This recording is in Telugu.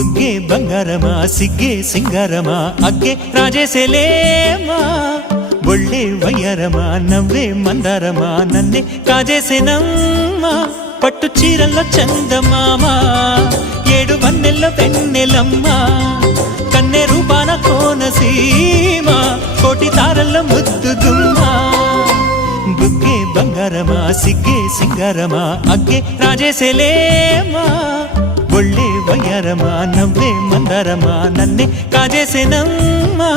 బుగ్గే బంగారమా సిగ్గే సింగారమా అగ్గే రాజేసేలేమా ఒళ్ళే వయ్యారమా నవ్వే మందారమా నన్నే కాజేసేనమ్మా పట్టు చీరల్లో చందమామా ఏడు వన్నెల్లో వెన్నెలమ్మా కన్నె రూపాన కోనసీమా కోటి తారల్లో ముద్దుగుమ్మా బుగ్గే బంగారమా సిగ్గే సింగారమా అగ్గే రాజేసేలేమా ఒళ్ళే వయ్యారమా నవ్వే మందారమా నన్నే కాజేసేనమ్మా